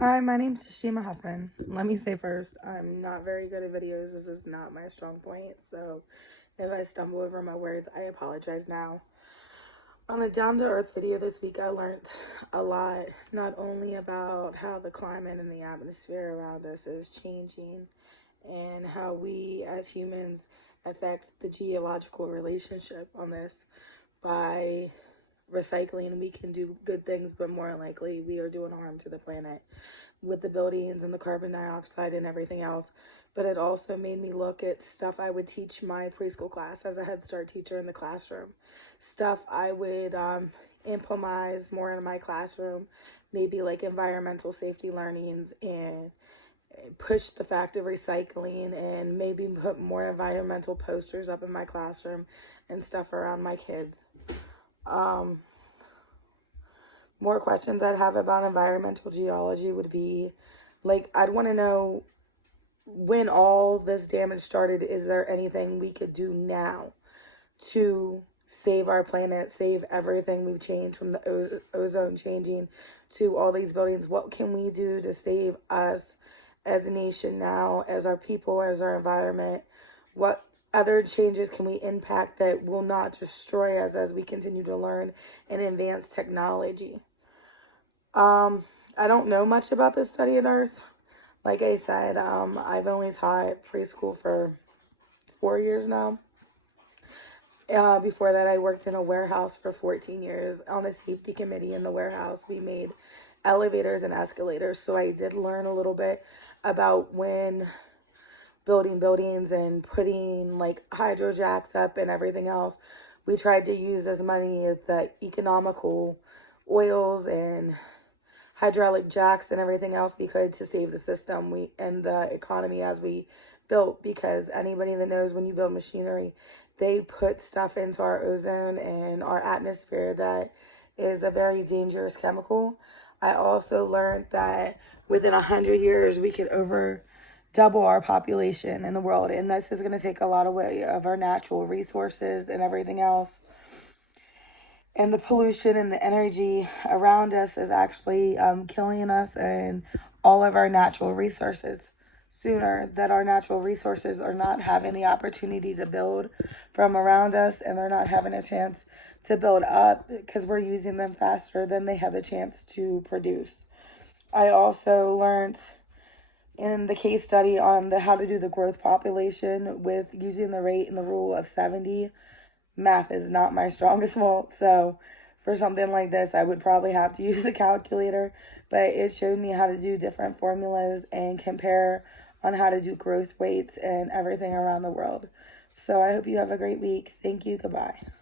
Hi, my name's Tashima Huffman. Let me say first, I'm not very good at videos. This is not my strong point. So if I stumble over my words, I apologize now. On the Down to Earth video this week, I learned a lot, not only about how the climate and the atmosphere around us is changing and how we as humans affect the geological relationship on this by recycling. We can do good things, but more likely we are doing harm to the planet with the buildings and the carbon dioxide and everything else. But it also made me look at stuff I would teach my preschool class as a Head Start teacher in the classroom. Stuff I would implement more in my classroom, maybe like environmental safety learnings, and push the fact of recycling, and maybe put more environmental posters up in my classroom and stuff around my kids. Um, More questions I'd have about environmental geology would be like, I'd want to know, when all this damage started, is there anything we could do now to save our planet, save everything we've changed from the ozone changing to all these buildings? What can we do to save us as a nation now, as our people, as our environment? What other changes can we impact that will not destroy us as we continue to learn and advance technology? I don't know much about this study of Earth. Like I said, I've only taught preschool for 4 years now. Before that, I worked in a warehouse for 14 years on the safety committee in the warehouse. We made elevators and escalators, so I did learn a little bit about when building buildings and putting like hydro jacks up and everything else. We tried to use as many of the economical oils and hydraulic jacks and everything else we could to save the system and the economy as we built, because anybody that knows, when you build machinery, they put stuff into our ozone and our atmosphere that is a very dangerous chemical. I also learned that within 100 years we could over double our population in the world, and this is going to take a lot away of our natural resources and everything else. And the pollution and the energy around us is actually killing us and all of our natural resources sooner. That our natural resources are not having the opportunity to build from around us, and they're not having a chance to build up because we're using them faster than they have a chance to produce. I also learned in the case study on the how to do the growth population with using the rate and the rule of 70. Math is not my strongest fault, so for something like this, I would probably have to use a calculator, but it showed me how to do different formulas and compare on how to do growth rates and everything around the world. So I hope you have a great week. Thank you. Goodbye.